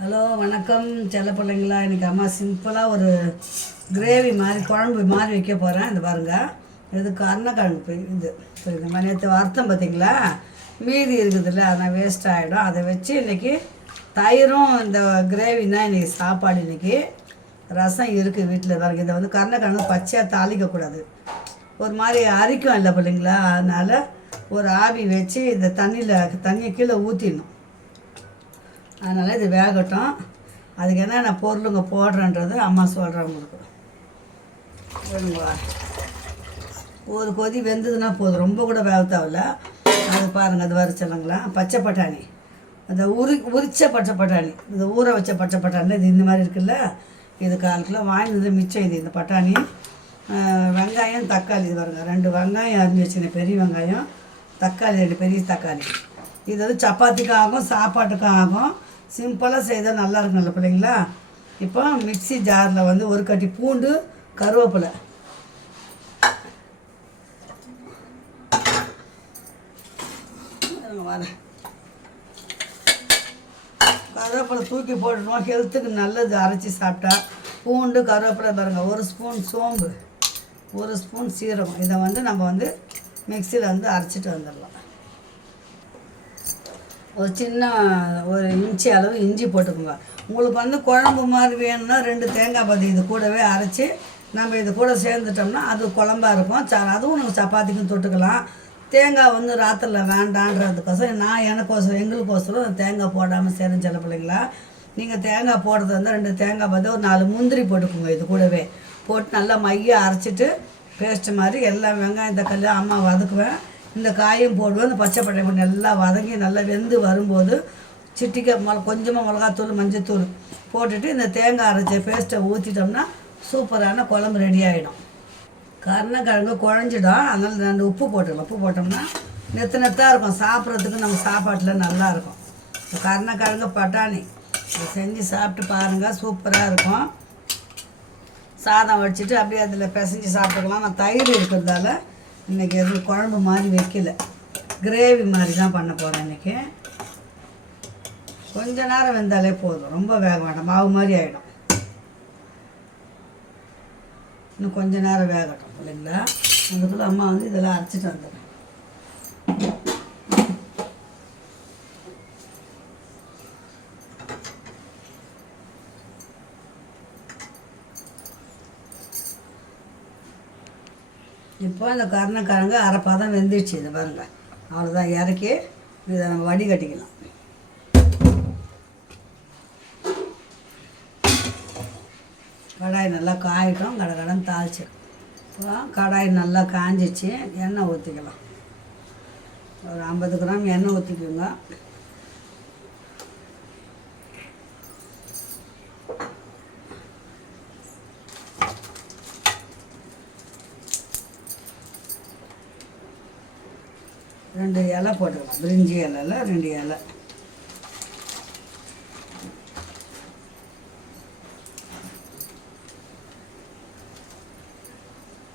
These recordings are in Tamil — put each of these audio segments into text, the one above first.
ஹலோ வணக்கம் செல்ல பிள்ளைங்களா. இன்றைக்கி அம்மா சிம்பிளாக ஒரு கிரேவி மாதிரி குழம்பு மாதிரி வைக்க போகிறேன். இது பாருங்கள், இது கருணக்கிழங்கு இது இந்த மாதிரி நேற்று வறுத்தம் பார்த்திங்களா, மீதி இருக்குதுல்ல, அதெல்லாம் வேஸ்ட் ஆகிடும். அதை வச்சு இன்றைக்கி தயிரும் இந்த கிரேவி தான் இன்றைக்கி சாப்பாடு. இன்றைக்கி ரசம் இருக்குது வீட்டில் பாருங்கள். இதை வந்து கருணக்கிழங்கு பச்சையாக தாளிக்கக்கூடாது, ஒரு மாதிரி அரிக்கும் இல்லை பிள்ளைங்களா. அதனால் ஒரு ஆவி வச்சு இந்த தண்ணியை கீழே ஊற்றிடணும். அதனால் இது வேகட்டும். அதுக்கு என்னென்ன பொருளுங்க போடுறன்றது அம்மா சொல்கிறேன் உங்களுக்கு. ஒரு கொதி வெந்ததுன்னா போதும், ரொம்ப கூட வேக தேவையில்ல. அது பாருங்கள், அது வரைச்சலங்களா பச்சை பட்டாணி, அந்த உரிச்ச பச்சை பட்டாணி, இந்த ஊற வச்ச பச்சை பட்டாணி இது இந்த மாதிரி இருக்குல்ல, இது 1/4 கிலோ வாங்கினது மிச்சம். இது இந்த பட்டாணி, வெங்காயம், தக்காளி. இது பாருங்கள், 2 வெங்காயம் அரிஞ்சு வச்சுருந்தேன், பெரிய வெங்காயம், தக்காளி 2 பெரிய தக்காளி. இது வந்து சப்பாத்திக்கும் ஆகும், சாப்பாட்டுக்கும் ஆகும். சிம்பிளாக செய்தால் நல்லா இருக்கும் நல்ல பிள்ளைங்களா. இப்போ மிக்சி ஜாரில் வந்து ஒரு கட்டி பூண்டு, கருவேப்பிலை, கருவேப்பிலை தூக்கி போட்டுருவோம். ஹெல்த்துக்கு நல்லது அரைச்சி சாப்பிட்டா. பூண்டு, கருவேப்பிலை பாருங்கள், 1 ஸ்பூன் சோம்பு, 1 ஸ்பூன் சீரகம். இதை வந்து நம்ம வந்து மிக்சியில் வந்து அரைச்சிட்டு வந்துடலாம். ஒரு சின்ன 1 இன்ச்சு அளவு இஞ்சி போட்டுக்கோங்க. உங்களுக்கு வந்து குழம்பு மாதிரி வேணும்னா 2 தேங்காய் பாதி இது கூடவே அரைச்சி நம்ம இது கூட சேர்ந்துட்டோம்னா அது குழம்பா இருக்கும். அதுவும் நம்ம சப்பாத்திக்கும் தொட்டுக்கலாம். தேங்காய் வந்து ராத்திரில் வேண்டான்றதுக்கோசரம் நான் எங்களுக்கோசரம் தேங்காய் போடாமல் செய்கிறேன் சில பிள்ளைங்களா. நீங்கள் தேங்காய் போடுறது வந்து 2 தேங்காய் பாதி, ஒரு 4 முந்திரி போட்டுக்கோங்க. இது கூடவே போட்டு நல்லா மைய அரைச்சிட்டு பேஸ்ட்டு மாதிரி எல்லாம் வெங்காயம், தக்காளி அம்மா வதக்குவேன். இந்த காயும் போடுவோம். இந்த பச்சை பட்டாணி நல்லா வதங்கி நல்லா வெந்து வரும்போது சிட்டிக்கை கொஞ்சமாக மிளகாத்தூள், மஞ்சத்தூள் போட்டுட்டு இந்த தேங்காய் அரைச்ச பேஸ்ட்டை ஊற்றிட்டோம்னா சூப்பரான குழம்பு ரெடி ஆகிடும். கருணக்கிழங்கு குழஞ்சிடும், அதனால் 2 உப்பு போட்டுக்கலாம். உப்பு போட்டோம்னா நெத்தாக இருக்கும், சாப்பிட்றதுக்கு நம்ம சாப்பாட்டில் நல்லாயிருக்கும். கருணக்கிழங்கு பட்டாணி இதை செஞ்சு சாப்பிட்டு பாருங்கள், சூப்பராக இருக்கும். சாதம் வடிச்சிட்டு அப்படியே அதில் பிசைஞ்சு சாப்பிட்டுக்கலாம். நான் தயிர் இருக்கிறதால இன்றைக்கி எதுவும் குழம்பு மாதிரி வைக்கல, கிரேவி மாதிரி தான் பண்ண போகிறேன் இன்றைக்கி. கொஞ்ச நேரம் வெந்தாலே போதும், ரொம்ப வேக வேண்டாம், மாவு மாதிரி ஆகிடும். இன்னும் கொஞ்ச நேரம் வேகட்டும் இல்லைங்களா. அதுக்குள்ளே அம்மா வந்து இதெல்லாம் அரைச்சிட்டு வந்துடுறேன். இப்போ இந்த கருணக்கிழங்கு அரைப்பாதான் வெந்துடுச்சு. இதை பாருங்கள், அவ்வளோதான். இறக்கி இதை நம்ம வடிகட்டிக்கலாம். கடாய் நல்லா காயிட்டோம், கடகடன்னு தாளிச்சு. இப்போ கடாய் நல்லா காஞ்சிச்சு, எண்ணெய் ஊற்றிக்கலாம். ஒரு 50 கிராம் எண்ணெய் ஊற்றிக்கோங்க. ரெண்டு இலை போட்டுக்கலாம், பிரிஞ்சி இலையில் 2 இலை.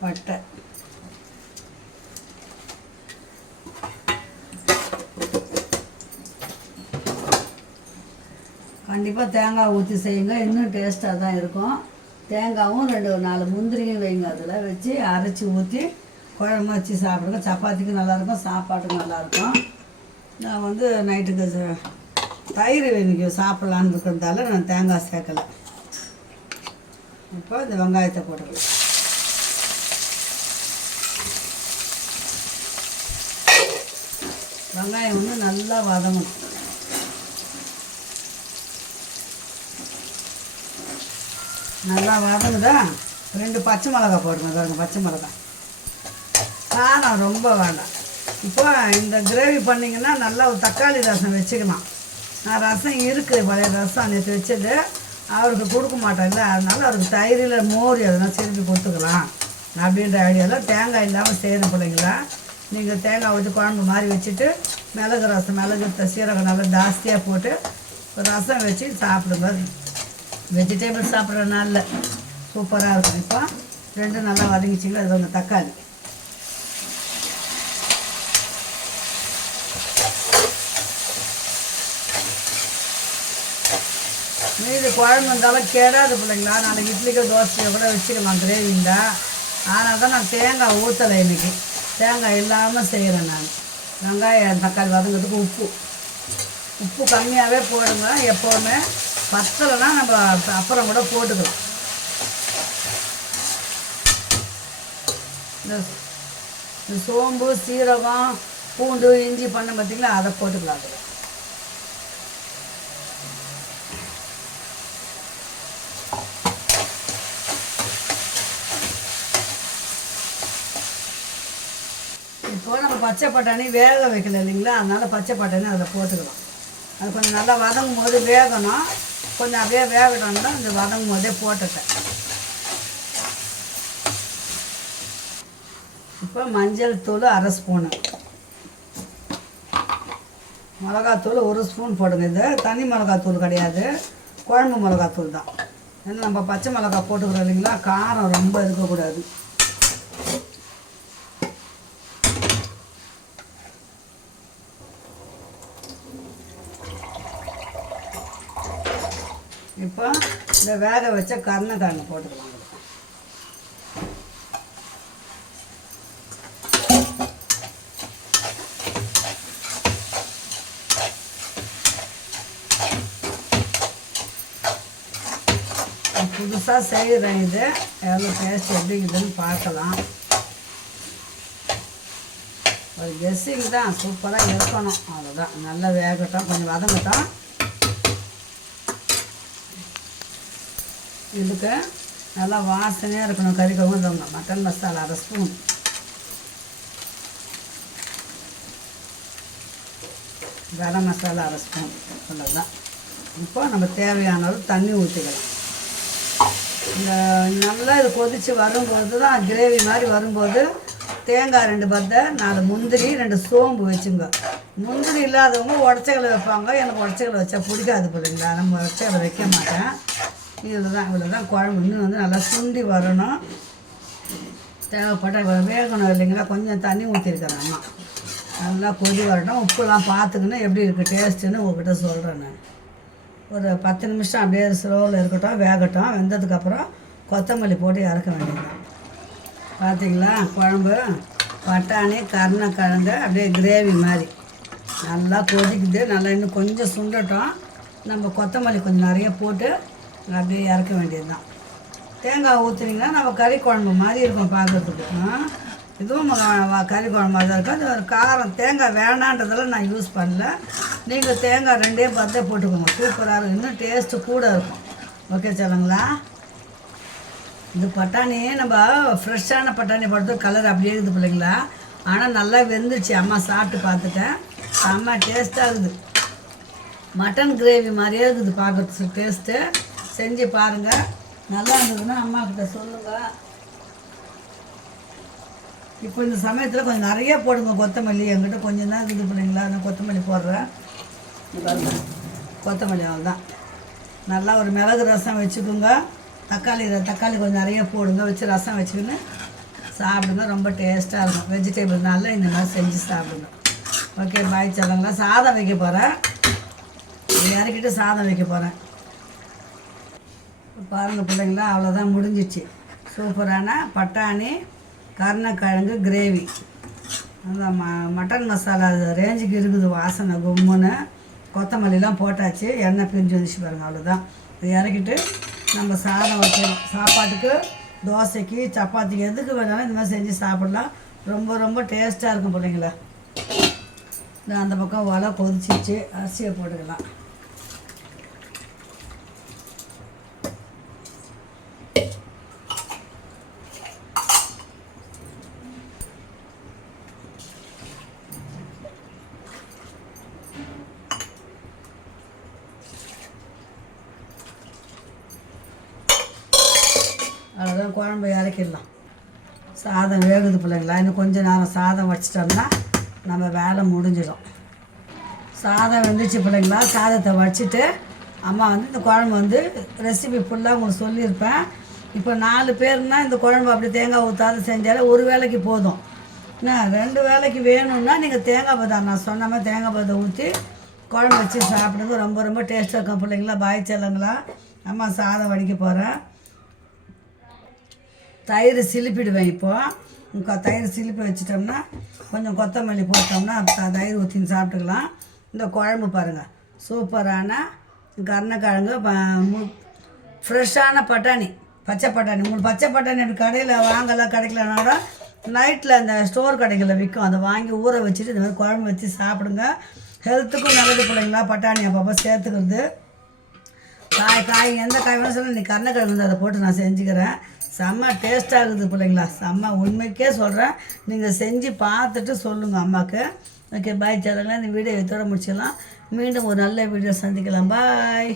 பட்டை, கண்டிப்பாக தேங்காய் ஊற்றி செய்யுங்க, இன்னும் டேஸ்ட்டாக தான் இருக்கும். தேங்காயும் 2-4 முந்திரியும் வைங்க, அதில் வச்சு அரைச்சி ஊற்றி குழம்பு வச்சு சாப்பிடுங்க. சப்பாத்திக்கும் நல்லாயிருக்கும், சாப்பாட்டுக்கும் நல்லாயிருக்கும். நான் வந்து நைட்டுக்கு தயிர் இன்றைக்கி சாப்பிட்லான்னு இருக்கிறதால நான் தேங்காய் சேர்க்கலை. இப்போ இந்த வெங்காயத்தை போட்டுக்கலாம். வெங்காயம் வந்து நல்லா வதங்கணும். நல்லா வதங்குதா, 2 பச்சை மிளகாய் போடுங்க. பாருங்க, பச்சை மிளகாய் காரம் ரொம்ப வேண்டாம். இப்போ இந்த கிரேவி பண்ணிங்கன்னா நல்லா ஒரு தக்காளி ரசம் வச்சுக்கலாம். நான் ரசம் இருக்குது, பழைய ரசம் நேற்று வச்சது, அவருக்கு கொடுக்க மாட்டேன்ல, அதனால அவருக்கு தயிரில் மோர் அதெல்லாம் திருப்பி கொடுத்துக்கலாம் அப்படின்ற ஐடியாவில் தேங்காய் இல்லாமல் செய்யணும் பிள்ளைங்களா. நீங்கள் தேங்காய் ஊற்றி குழம்பு மாதிரி வச்சுட்டு மிளகு ரசம், மிளகு சீரகம் நல்லா ஜாஸ்தியாக போட்டு ரசம் வச்சு சாப்பிடுங்க. வெஜிடபிள் சாப்பிட்ற நாளில் சூப்பராக இருக்கும். இப்போ 2 நல்லா வதங்கிச்சிங்களா. அது உங்கள் தக்காளி, மீதி குழம்பு இருந்தாலும் கேடாது பிள்ளைங்களா. நாளைக்கு இட்லிக்கோ தோசையோ கூட வச்சுக்கலாம் கிரேவி இருந்தால். அதனால தான் நான் தேங்காய் ஊற்றலை இன்றைக்கி. தேங்காய் இல்லாமல் செய்கிறேன் நான். வெங்காயம் தக்காளி வதங்கிறதுக்கு உப்பு கம்மியாகவே போடுங்க எப்போவுமே. பத்தலைன்னா நம்ம அப்புறம் கூட போட்டுக்கலாம். இந்த சோம்பு சீரகம் பூண்டு இஞ்சி பண்ண பார்த்திங்களா, அதை போட்டுக்கலாம். அதில் இப்போ நம்ம பச்சை பட்டாணி வேக வைக்கல இல்லைங்களா, அதனால் பச்சை பட்டாணி அதில் போட்டுக்கலாம். அது கொஞ்சம் நல்லா வதங்கும் போது வேகணும். கொஞ்சம் அப்படியே வேகணும்னா இந்த வதங்கும் போதே போட்டுட்டேன். இப்போ மஞ்சள் தூள் 1/2 ஸ்பூனு, மிளகாத்தூள் 1 ஸ்பூன் போடுங்க. இது தனி மிளகாத்தூள் கிடையாது, குழம்பு மிளகாத்தூள் தான். ஏன்னா நம்ம பச்சை மிளகா போட்டுக்கிறோம் இல்லைங்களா, காரம் ரொம்ப இருக்கக்கூடாது. இப்போ இந்த வேக வச்ச கருணைக்கிழங்கு போட்டுக்கலாம். புதுசாக செய்கிறேன், இது எவ்வளோ டேஸ்ட் எப்படி இருக்குதுன்னு பார்க்கலாம். ஒரு கெஸ்ஸிங் தான், சூப்பராக இருக்கணும். அவ்வளோதான், நல்லா வேகட்டும், கொஞ்சம் வதங்கட்டும். இதுக்கு நல்லா வாசனையாக இருக்கணும். கறிக்குழம்பு mutton masala 1/2 spoon, garam masala 1/2 spoon, அவ்வளோதான். இப்போ நம்ம தேவையான அளவு தண்ணி ஊற்றிக்கலாம். இந்த நல்லா இது கொதித்து வரும்போது தான் கிரேவி மாதிரி வரும்போது தேங்காய் 2 பத்தை, 4 முந்திரி, 2 சோம்பு வச்சுங்க. முந்திரி இல்லாதவங்க உடச்சக்கலை வைப்பாங்க. எனக்கு உடச்சக்கலை வச்சா பிடிக்காது பிள்ளைங்களா, நம்ம உடச்சக்கலை வைக்க மாட்டேன். இவ்வளோ தான் குழம்பு. இன்னும் வந்து நல்லா சுண்டி வரணும். தேவைப்பட்ட வேகணும் இல்லைங்களா, கொஞ்சம் தண்ணி ஊற்றிருக்கிறேன் அம்மா. நல்லா கொதி வரட்டும். உப்புலாம் பார்த்துக்கின்னு எப்படி இருக்குது டேஸ்ட்டுன்னு உங்கள்கிட்ட சொல்கிறேன் நான். ஒரு 10 நிமிஷம் அப்படியே ஸ்லோவில் இருக்கட்டும், வேகட்டும். வெந்ததுக்கப்புறம் கொத்தமல்லி போட்டு இறக்க வேண்டியது. பார்த்திங்களா, குழம்பு பட்டாணி கருணைக்கிழங்கு அப்படியே கிரேவி மாதிரி நல்லா கொதிக்குது. நல்லா இன்னும் கொஞ்சம் சுண்டட்டும். நம்ம கொத்தமல்லி கொஞ்சம் நிறைய போட்டு அப்படியே இறக்க வேண்டியது தான். தேங்காய் ஊற்றுனீங்கன்னா நம்ம கறி குழம்பு மாதிரி இருக்கும் பார்க்குறதுக்கு. இதுவும் கறி குழம்பு மாதிரி தான் இருக்கும். அது ஒரு காரம் தேங்காய் வேணான்றதெல்லாம் நான் யூஸ் பண்ணல. நீங்கள் தேங்காய் 2 பத்தே போட்டுக்கோங்க, சூப்பராக இருக்கும். இன்னும் டேஸ்ட்டு கூட இருக்கும். ஓகே சொல்லுங்களா. இது பட்டாணி நம்ம ஃப்ரெஷ்ஷான பட்டாணி போடுறது கலர் அப்படியே இருக்குது பிள்ளைங்களா. ஆனால் நல்லா வெந்துச்சு. அம்மா சாப்பிட்டு பார்த்துட்டேன், செம்ம டேஸ்ட்டாக இருக்குது. மட்டன் கிரேவி மாதிரியே இருக்குது பார்க்குறதுக்கு டேஸ்ட்டு. செஞ்சு பாருங்கள், நல்லா இருந்ததுன்னா அம்மாக்கிட்ட சொல்லுங்கள். இப்போ இந்த சமயத்தில் கொஞ்சம் நிறைய போடுங்க கொத்தமல்லி. என்கிட்ட கொஞ்சம் தான் இருக்குது பிள்ளைங்களா, நான் கொத்தமல்லி போடுறேன். கொத்தமல்லி அவ்வளோதான். நல்லா ஒரு மிளகு ரசம் வச்சுக்கோங்க. தக்காளி கொஞ்சம் நிறைய போடுங்க, வச்சு ரசம் வச்சுக்கின்னு சாப்பிடுங்க. ரொம்ப டேஸ்ட்டாக இருக்கும். வெஜிடபிள்னால இந்த மாதிரி செஞ்சு சாப்பிடுங்க. ஓகே, பாய் சொல்லுங்களா. சாதம் வைக்க போகிறேன், இறக்கிட்டு சாதம் வைக்க போகிறேன். பாருங்கள் பிள்ளைங்களா, அவ்வளோதான், முடிஞ்சிச்சு. சூப்பரான பட்டாணி கருணைக்கிழங்கு கிரேவி. அந்த மட்டன் மசாலா ரேஞ்சுக்கு இருக்குது வாசனை கும்முன்னு. கொத்தமல்லிலாம் போட்டாச்சு, எண்ணெய் பிரிஞ்சு வந்துச்சு பாருங்கள். அவ்வளோதான். இது இறக்கிட்டு நம்ம சாதம் வைக்கணும். சாப்பாட்டுக்கு, தோசைக்கு, சப்பாத்திக்கு எதுக்கு வேணாலும் இந்த மாதிரி செஞ்சு சாப்பிட்லாம். ரொம்ப ரொம்ப டேஸ்ட்டாக இருக்கும் பிள்ளைங்களா. அந்த பக்கம் ஒலை கொதிச்சிச்சு, அரிசியை போட்டுக்கலாம். அவ்வளோதான், குழம்பு இறக்கிடலாம். சாதம் வேகுது பிள்ளைங்களா. இன்னும் கொஞ்சம் நேரம் சாதம் வச்சிட்டோம்னா நம்ம வேலை முடிஞ்சிடும். சாதம் வெந்துச்சு பிள்ளைங்களா. சாதத்தை வச்சுட்டு அம்மா வந்து இந்த குழம்பு வந்து ரெசிபி ஃபுல்லாக உங்களுக்கு சொல்லியிருப்பேன். இப்போ 4 பேருன்னா இந்த குழம்பு அப்படி தேங்காய் ஊற்றாத செஞ்சாலே ஒரு வேளைக்கு போதும். என்ன 2 வேளைக்கு வேணும்னா நீங்கள் தேங்காய் பதம் நான் சொன்ன மாதிரி தேங்காய் பதம் ஊற்றி குழம்பு வச்சு சாப்பிடுங்க. ரொம்ப ரொம்ப டேஸ்ட்டாக இருக்கும் பிள்ளைங்களா. பாய் செல்லங்களா. அம்மா சாதம் வடிக்க போகிறேன். தயிர் சிலிப்பிடுவேன். இப்போது தயிர் சிலிப்பி வச்சிட்டோம்னா கொஞ்சம் கொத்தமல்லி போட்டோம்னா தயிர் ஊற்றின்னு சாப்பிட்டுக்கலாம். இந்த குழம்பு பாருங்கள், சூப்பரான கருணக்கிழங்கு, ஃப்ரெஷ்ஷான பட்டாணி, பச்சை பட்டாணி. உங்களுக்கு பச்சை பட்டாணி கடையில் வாங்கலாம், கிடைக்கலனால நைட்டில் அந்த ஸ்டோர் கடைகளில் விற்கும். அதை வாங்கி ஊற வச்சுட்டு இந்த மாதிரி குழம்பு வச்சு சாப்பிடுங்க. ஹெல்த்துக்கும் நல்லது பிள்ளைங்களா. பட்டாணி அப்பப்போ சேர்த்துக்கிறது. காய் எந்த காய் வேணும் சொன்னால் இன்றைக்கி கருணக்கிழங்கு வந்து அதை போட்டு நான் செஞ்சுக்கிறேன். செம்ம டேஸ்ட்டாக இருக்குது பிள்ளைங்களா. செம்ம உண்மைக்கே சொல்கிறேன். நீங்கள் செஞ்சு பார்த்துட்டு சொல்லுங்கள் அம்மாவுக்கு. ஓகே, பாய் சேனலில் இந்த வீடியோ இதோட முடிச்சிடலாம். மீண்டும் ஒரு நல்ல வீடியோ சந்திக்கலாம். பாய்.